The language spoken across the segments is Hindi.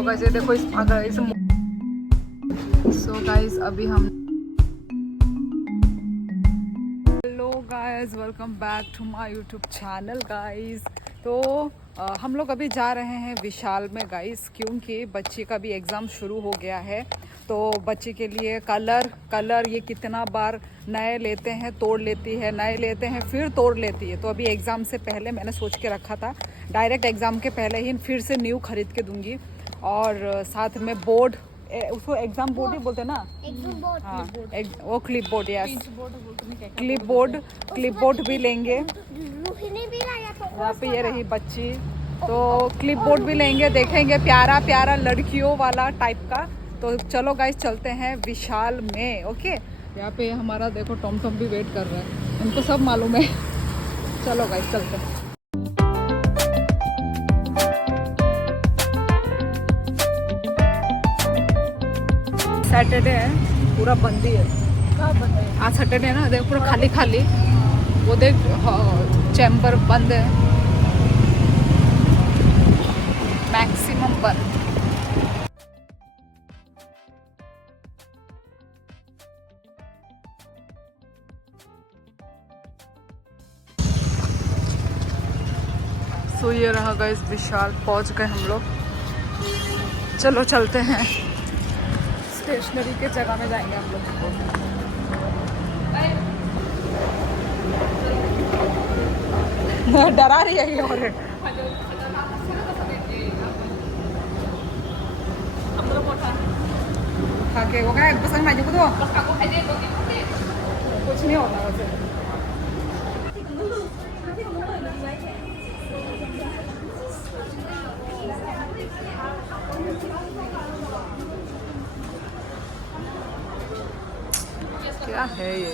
सो गाइस ये देखो इस सो गाइस अभी हम hello guys welcome back to my YouTube channel guys. तो हम लोग अभी जा रहे हैं विशाल में गाइस, क्योंकि बच्चे का भी एग्ज़ाम शुरू हो गया है। तो बच्चे के लिए कलर ये कितना बार नए लेते हैं तोड़ लेती है, नए लेते हैं फिर तोड़ लेती है। तो अभी एग्ज़ाम से पहले मैंने सोच के रखा था डायरेक्ट एग्ज़ाम के पहले ही फिर से न्यू खरीद के दूंगी। और साथ में बोर्ड, उसको एग्जाम बोर्ड ही बोलते हैं ना, हाँ वो clip board, yes clip board भी लेंगे। यहाँ पे ये रही बच्ची, तो क्लिप बोर्ड भी लेंगे, देखेंगे प्यारा प्यारा लड़कियों वाला टाइप का। तो चलो गाइस चलते हैं विशाल में। ओके, यहाँ पे हमारा देखो टॉम टॉम भी वेट कर रहा है, उनको सब मालूम है। चलो गाइस चलते हैं। सैटरडे है, पूरा बंद ही है। कहाँ बंद है? आज सैटरडे है ना, देख पूरा खाली खाली। वो देख चैम्बर बंद है, मैक्सिमम बंद। सो ये रहा गाइस विशाल, पहुंच गए हम लोग। चलो चलते हैं, स्टेशनरी के जगह में जाएंगे हम लोग। डरा रही है ये और खाके वो क्या पसंद ना जुगो, कुछ नहीं होता वैसे। क्या है ये?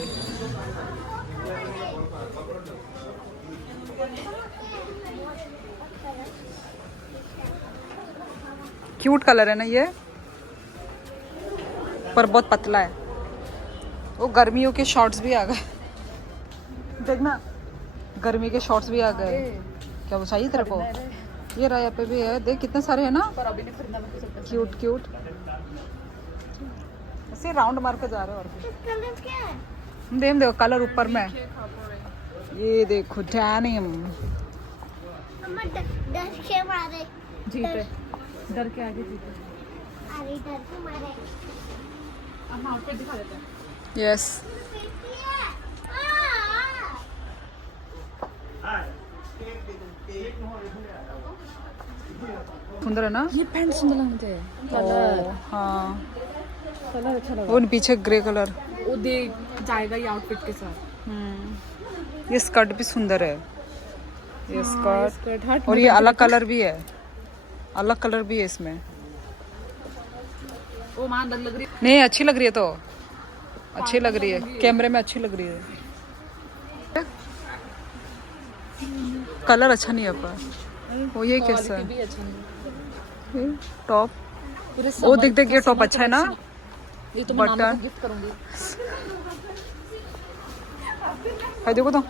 क्यूट कलर है ना ये, पर बहुत पतला है। वो गर्मियों के शॉर्ट्स भी आ गए, देखना गर्मी के शॉर्ट्स भी आ गए। क्या वो चाहिए तेरे को? ये रहा, यहाँ पे भी है, देख कितने सारे हैं ना, क्यूट क्यूट। ऐसे राउंड मार के जा रहे हो। और देखो कलर ऊपर में, ये देखो डैनिम। जीते डर के आगे जीते। अरे डर के मारे हम आउटफिट दिखा देते हैं। यस सुंदर है ना, ये पैंट सुंदर लगते हैं। कलर हाँ, कलर अच्छा लगा। वो पीछे ग्रे कलर वो दे जाएगा ये आउटफिट के साथ। ये स्कर्ट भी सुंदर है, ये स्कर्ट। और ये अलग कलर भी है, अलग कलर भी है इसमें। ओ मां डर लग रही नहीं अच्छी लग रही है, तो अच्छी लग रही है, कैमरे में अच्छी लग रही है। कलर अच्छा नहीं है पर वो ये कैसा है टॉप? वो देख देख ये टॉप अच्छा है ना, ये तो मैं मामा को बटन गिफ्ट करूंगी। है देखो तो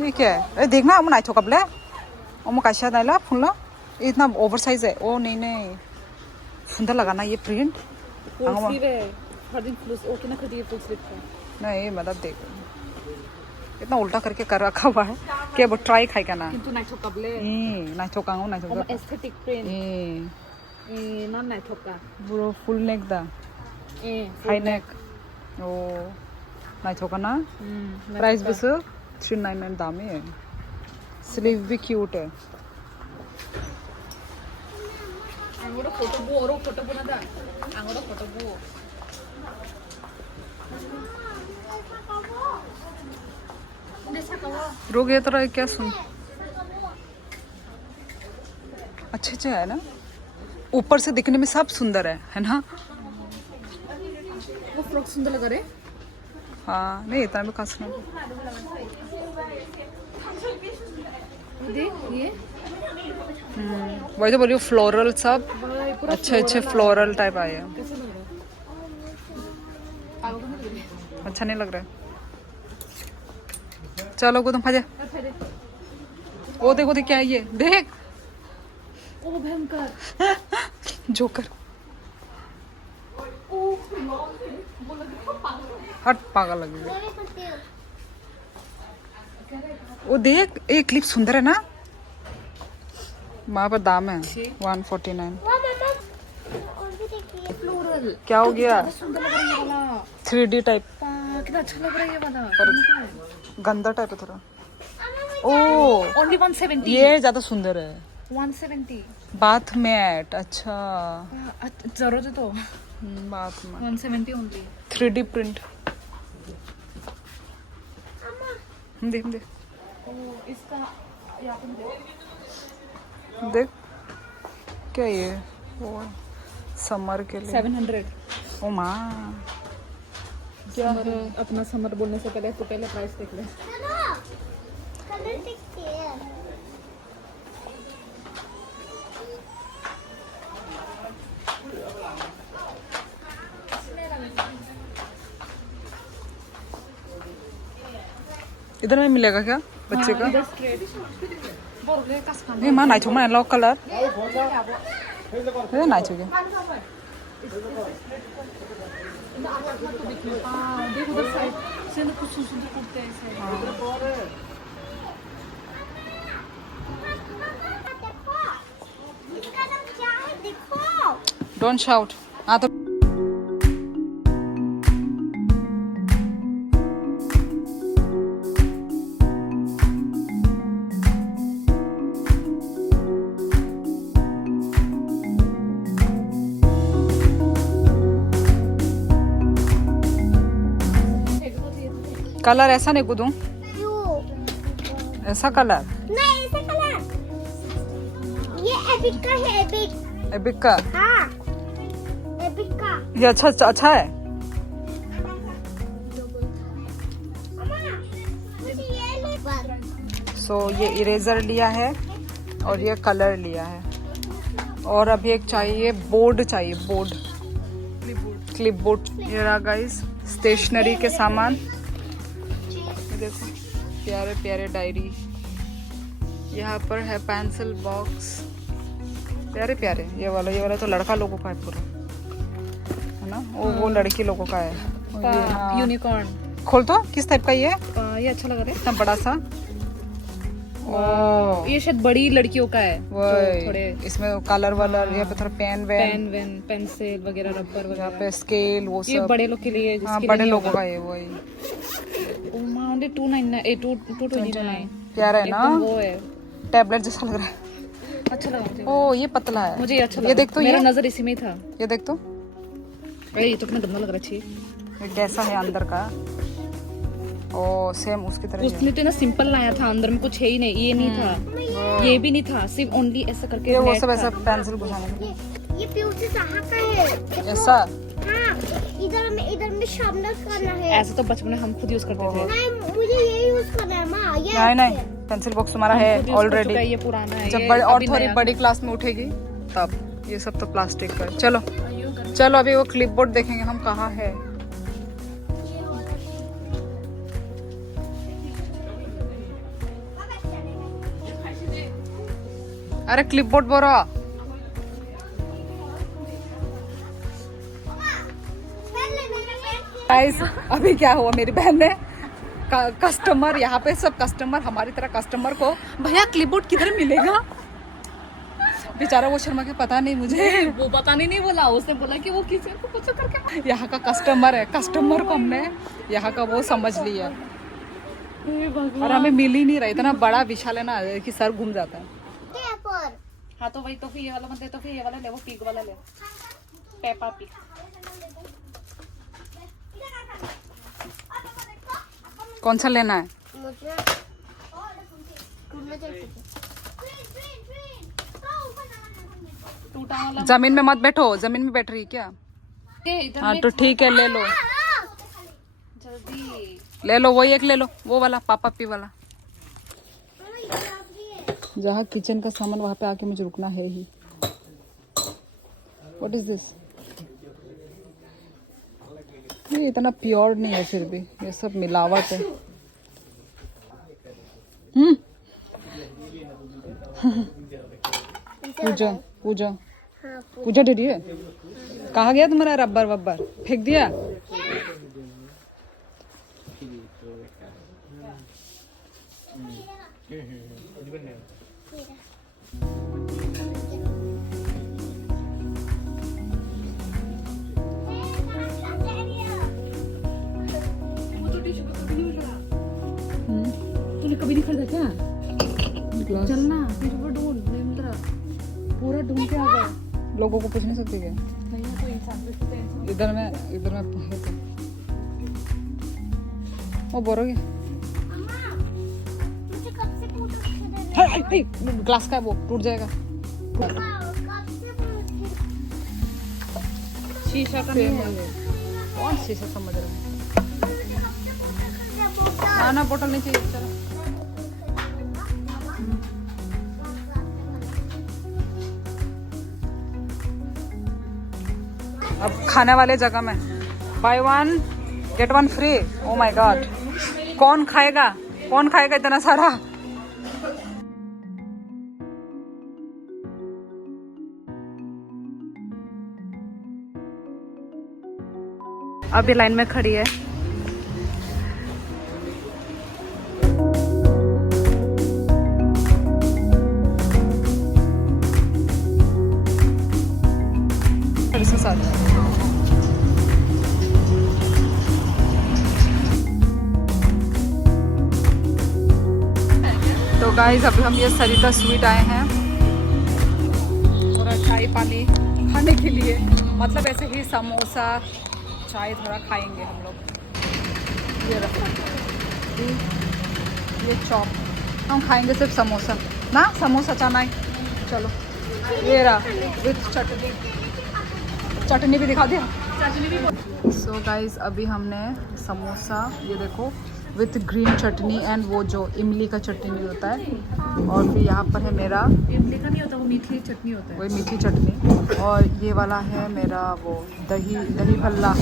ये क्या है? अरे देखना हम नाइथो कपले हम कैसा डाला फुल्ला, इतना ओवर साइज है। ओ नहीं नहीं सुंदर लगा ना ये प्रिंट। फुल स्लीव है, हर दिन फुल ओके ना खरीदिए फुल स्लीव का। नहीं मतलब देखो इतना उल्टा करके कर रखा हुआ है कि वो ट्राई खाएगा ना। किंतु नाइथो कपले नाइथो कांगो नाइथो ओ एस्थेटिक प्रिंट ए नॉन नाइथो का ब्रो फुल नेक दा हाई नेक। ओ नाइथो का ना प्राइस बस 399 दाम है। स्लीव भी क्यूट है। आंगोरो फोटो बो और फोटो बना दा आंगोरो फोटो बो। रोग ये तरह क्या सुन अच्छे अच्छे है ना, ऊपर से दिखने में सब सुंदर है ना। वो फ्रॉक सुंदर लग रहे। हाँ नहीं इतना भी खास नहीं। देख ये वही तो बोलियो फ्लोरल सब अच्छे अच्छे फ्लोरल टाइप आए हैं। कैसा लग रहा है? अच्छा नहीं लग रहा है। चलो गौतम फजे, वो देखो देख क्या है ये, देख ओ भयंकर। जोकर। ओ वो लगा पागल। हट पागल लगी। वो देख एक क्लिप सुंदर है ना, वहाँ पर दाम है 149। फ्लोरल क्या हो गया? सुंदर लग रहा है ये वाला। 3D टाइप कितना अच्छा लग रहा है ये वाला। पर गंदा टाइप है थोड़ा। ओ ओनली 170। ये ज्यादा सुंदर है। 170 बाथ मैट। अच्छा जरूरत है तो bath mat 170 only. 3D print. देख देख इसका यहाँ पे देख क्या ये वो समर के लिए 700। ओ माँ क्या समर, अपना समर बोलने से पहले तो पहले प्राइस देख ले। इधर में मिलेगा क्या बच्चे का? इधर स्ट्रेट बोले कस ए माँ नाइचो माँ लॉक कलर ए नाइचो क्या? देख उधर साइड से ना कुछ सुंदर कुर्ते ऐसे। Don't shout. हाँ तो कलर ऐसा नहीं कूदूं, ऐसा कलर नहीं ऐसा कलर। ये एपिक का है, एपिक। एबिक का। हाँ एपिक का। ये अच्छा अच्छा है। मुझे ये ले पर। सो ये इरेजर लिया है और ये कलर लिया है और अभी एक चाहिए बोर्ड, चाहिए बोर्ड, क्लिप बोर्ड। ये रहा गाइस स्टेशनरी के सामान। ये देखो प्यारे प्यारे डायरी, यहाँ पर है पेंसिल बॉक्स, प्यारे प्यारे। ये वाला तो लड़का लोगों का है पूरा, है ना? वो लड़की लोगों का है। ये हाँ। यूनिकॉर्न। खोल तो किस टाइप का ये? ये अच्छा लग रहा है। इतना बड़ा सा। ओ ये शायद बड़ी लड़कियों का है जो थोड़े इसमें कलर वालर, यहाँ पे थोड़ा पेन वैन, पेंसिल वगैरह, रबर यहाँ वगैरह। पे स्केल वो ये सब। बड़े लोग के लिए, हाँ जिसके बड़े लिए लोगों का ये वही ओनली 229 प्यारा है ना? वो है। टैबलेट जैसा लग रहा है। अच्छा लगा मुझे। ओ ये पतला है। मुझे ये अच्छा लगा। ये देख तो, मेरा ये नजर इसी में ही था। ये देख तो ये तो कितना गंदा लग रहा है। छी, ये कैसा है अंदर का? ओ सेम उसकी तरह ही उसने तो ना सिंपल लाया था, अंदर में कुछ है ही नहीं। ये नहीं था, ये भी नहीं था, सिर्फ ओनली ऐसा करके ये वो net सब था। ऐसा पेंसिल घुसाने के लिए। ये प्योर से कहाँ का है? देखो। ऐसा हाँ इधर में शार्पनर करना है। ऐसा तो बचपन में हम खुद यूज करते थे। नहीं मुझे ये यूज करना है माँ। ये नहीं नहीं, पेंसिल बॉक्स तुम्हारा है खुद use कर चुका ऑलरेडी। है, ये पुराना है। जब ये बड़े और अभी थोड़ी नया बड़ी क्लास में उठेगी तब। ये सब तो प्लास्टिक का है। चलो चलो अभी वो क्लिपबोर्ड देखेंगे हम कहाँ है। अरे क्लिपबोर्ड बोलो। गाइस अभी क्या हुआ, मेरी बहन ने कस्टमर, यहाँ पे सब कस्टमर हमारी तरह कस्टमर को भैया क्लिपबोर्ड किधर मिलेगा, बेचारा वो शर्मा के पता नहीं मुझे। वो पता नहीं बोला, उसने बोला कि वो किसी को कुछ करके। यहाँ का कस्टमर है, कस्टमर को हमने यहाँ का वो समझ लिया और हमें मिल ही नहीं रहा। इतना बड़ा विशाल है ना कि सर घूम जाता है। हाँ तो वही, तो फिर ये वाला मत दे, तो फिर ये वाला ले, वो पिग वाला ले, पेपा पिग। कौन सा लेना है? मुझे टूटा वाला। जमीन में मत बैठो, जमीन में बैठ रही है क्या? इधर हाँ में तो ठीक है ले लो, जल्दी। ले लो वही एक ले लो, वो वाला पापा पी वाला। जहाँ किचन का सामान वहाँ पे आके मुझे रुकना है ही। What is this? ये इतना प्योर नहीं है, फिर भी ये सब मिलावट है। पूजा पूजा हाँ पूजा दे रही है। कहाँ गया तुम्हारा रबर वब्बर? फेंक दिया? तूने कभी नहीं खरीदा क्या? ग्लास चलना यूट्यूब ढूंढ मिंत्रा पूरा ढूंढ के आ गए। लोगों को पूछ नहीं सकते क्या? नहीं है तो इंसान पे तो टेंशन। इधर में है तो वो बोरोगे? अम्मा, मुझे कब से फोटो खींचना ग्लास का है वो टूट जाएगा। कब से फोटो शीशा का नहीं है। कौन सी से समझ रहे हो? खींचना ना ना बोतल नहीं चाहिए। चलो अब खाने वाले जगह में buy 1 get 1 free. Oh my god, कौन खाएगा इतना सारा? अभी लाइन में खड़ी है। इसके साथ तो गाइस अभी हम ये सरिता स्वीट आए हैं थोड़ा चाय पानी खाने के लिए, मतलब ऐसे ही समोसा चाय थोड़ा खाएंगे हम लोग। ये रखो, ये चॉप हम खाएंगे सिर्फ समोसा ना, समोसा चना ही। चलो ये रहा विथ चटनी भी दिखा दिया। सो गाइस अभी हमने समोसा ये देखो विथ ग्रीन चटनी एंड वो जो इमली का चटनी होता है, और फिर यहाँ पर है मेरा इमली का नहीं होता, वो मीठी चटनी होता है। वही मीठी चटनी, और ये वाला है मेरा वो दही भल्ला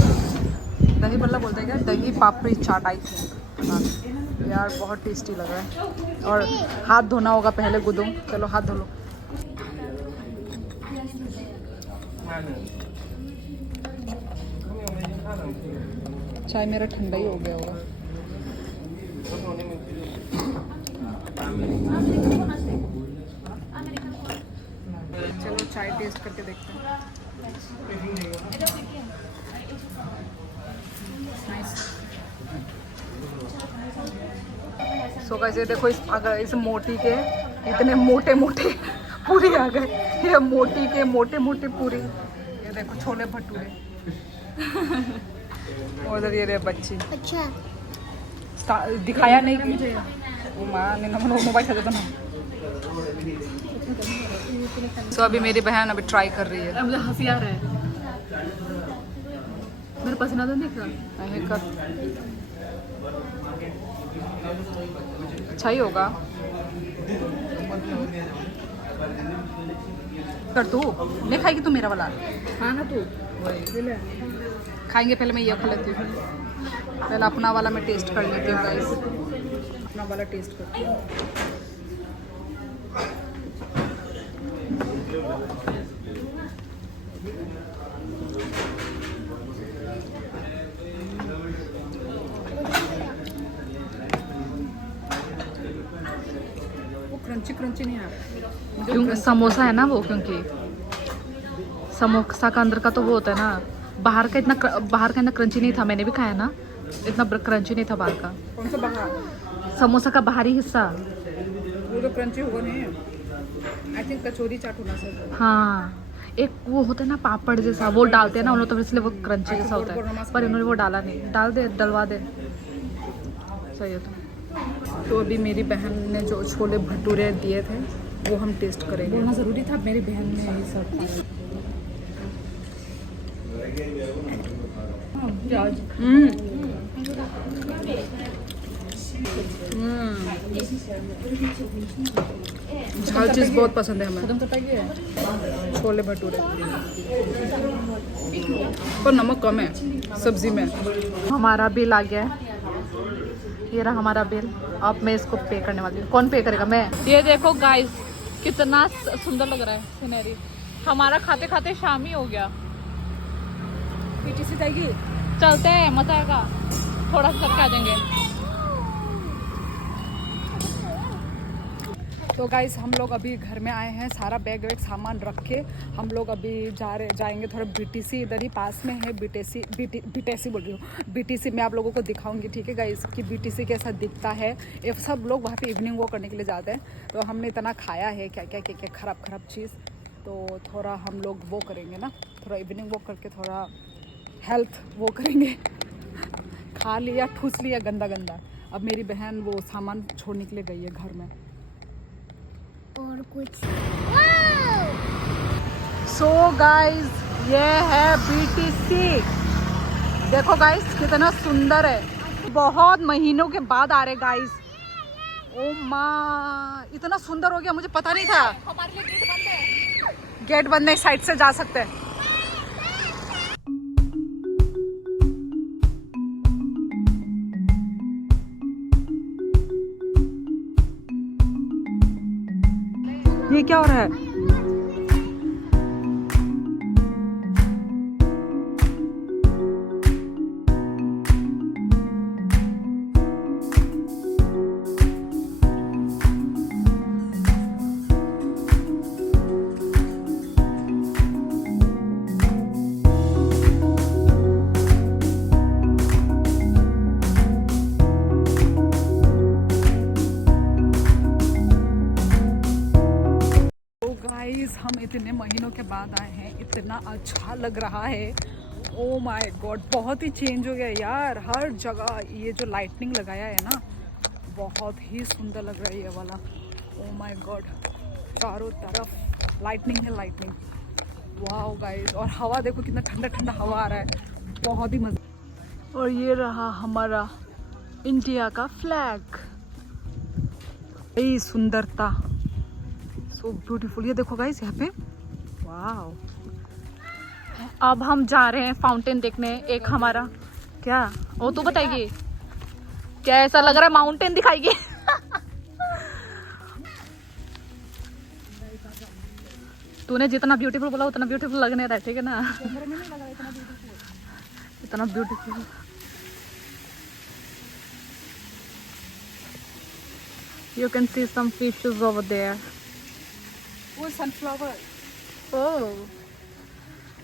बोलते हैं क्या, दही पापड़ी चाट आई थी यार, बहुत टेस्टी लग रहा है। और हाथ धोना होगा पहले गुदुम, चलो हाथ धो लो। चाय मेरा ठंडा ही हो गया होगा। चलो चाय टेस्ट करके देखते हैं। सो गाइस ये देखो, इस मोटी के इतने मोटे पूरी आ गए। ये मोटी के मोटे पूरी, ये देखो छोले भटूरे। उधर ये रे बच्ची अच्छा दिखाया नहीं कि वो माँ ने मोबाइल खा देता ना। सो अभी मेरी बहन अभी ट्राई कर रही है। मुझे हंसी आ रहा है, मेरे पसीना तो दिख रहा नहीं कर, अच्छा ही होगा। कर तू नहीं खाएगी तू मेरा वाला? हाँ ना तू खाएंगे, पहले मैं ये खा लेती हूँ, पहले अपना वाला मैं टेस्ट कर लेती हूँ गाइस, अपना वाला टेस्ट करती हूँ। वो क्रंची नहीं आ रहा क्यों? समोसा है ना वो, क्योंकि समोसा का अंदर का तो वो होता है ना, बाहर का इतना क्रंची नहीं था। मैंने भी खाया ना, इतना क्रंची नहीं था बाहर का। कौन सा बाहर? समोसा का बाहरी हिस्सा। वो तो क्रंची होगा नहीं, आई थिंक कचौरी चाट होना चाहिए। हाँ, एक वो होता है ना पापड़ जैसा, वो डालते हैं ना उन लोग, तो इसलिए वो क्रंची जैसा होता है, पर इन्होंने वो डाला नहीं। डाल दे, डलवा दे, सही होता। तो अभी मेरी बहन ने जो छोले भटूरे दिए थे वो हम टेस्ट करेंगे। बोलना ज़रूरी था, मेरी बहन ने ये सब प्याज। झाल चीज़ बहुत पसंद है हमें, खत्म कर पाएगी। छोले भटूरे, पर नमक कम है सब्जी में। हमारा बिल आ गया है, ये रहा हमारा बिल। अब मैं इसको पे करने वाली हूँ। कौन पे करेगा? मैं। ये देखो गाइस, कितना सुंदर लग रहा है सीनरी। हमारा खाते खाते शाम ही हो गया। पीटीसी जाएगी, चलते हैं, मजा आएगा। थोड़ा सा करके आ जाएंगे। तो गाइस हम लोग अभी घर में आए हैं, सारा बैग वैग सामान रख के हम लोग अभी जाएंगे थोड़ा बीटीसी, इधर ही पास में है बीटीसी बोल रही हूँ, बीटीसी मैं आप लोगों को दिखाऊंगी, ठीक है गाइस, कि बीटीसी कैसा दिखता है। ये सब लोग वहाँ पे इवनिंग वॉक करने के लिए जाते हैं। तो हमने इतना खाया है क्या क्या क्या क्या खराब चीज़, तो थोड़ा हम लोग वो करेंगे ना, थोड़ा इवनिंग वॉक करके थोड़ा हेल्थ वो करेंगे। खा लिया, ठूस लिया गंदा गंदा। अब मेरी बहन वो सामान छोड़ने के लिए गई है घर में। और कुछ सो गाइस ये है बीटीसी, देखो गाइस कितना सुंदर है। बहुत महीनों के बाद आ रहे गाइस। ओ माँ इतना सुंदर हो गया, मुझे पता नहीं था। हमारे लिए गेट बंद है। गेट बंद नहीं, साइड से जा सकते हैं। ये क्या हो रहा है? गाइस हम इतने महीनों के बाद आए हैं, इतना अच्छा लग रहा है। ओ माय गॉड बहुत ही चेंज हो गया यार, हर जगह ये जो लाइटनिंग लगाया है ना बहुत ही सुंदर लग रहा है ये वाला। ओ माय गॉड चारों तरफ लाइटनिंग है, लाइटनिंग। वाह गाइस, और हवा देखो कितना ठंडा ठंडा हवा आ रहा है, बहुत ही मजा। और ये रहा हमारा इंडिया का फ्लैग, यही सुंदरता, सो ब्यूटीफुल। ये देखो गाइस यहाँ पे, वाह। अब हम जा रहे हैं फाउंटेन देखने। एक हमारा क्या, वो तू बताएगी क्या ऐसा लग रहा है, माउंटेन दिखाएगी। तूने जितना ब्यूटीफुल बोला उतना ब्यूटीफुल लगने रहा है, ठीक है ना? इतना beautiful. You can see some fishes over there. वो sunflower। Oh.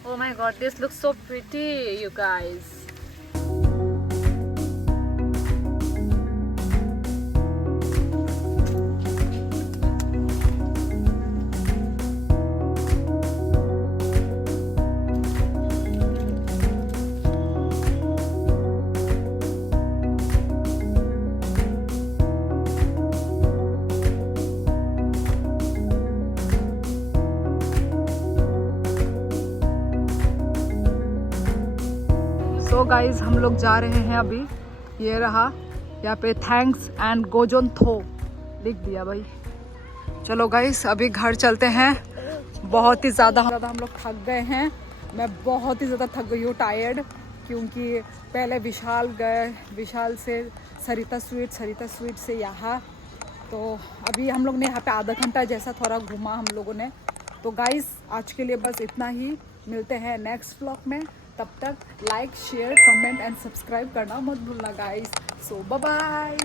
Oh my god, this looks so pretty, you guys. तो गाइज हम लोग जा रहे हैं अभी, ये रहा यहाँ पे थैंक्स एंड गोजोन थो लिख दिया भाई। चलो गाइज अभी घर चलते हैं, बहुत ही ज़्यादा हम लोग थक गए हैं। मैं बहुत ही ज़्यादा थक गई हूँ, टायर्ड, क्योंकि पहले विशाल गए, विशाल से सरिता स्वीट से यहाँ, तो अभी हम लोग ने यहाँ पे आधा घंटा जैसा थोड़ा घूमा हम लोगों ने। तो गाइज आज के लिए बस इतना ही, मिलते हैं नेक्स्ट व्लॉग में। तब तक like share comment and subscribe करना मत भूलना गाइस। सो बाय बाय।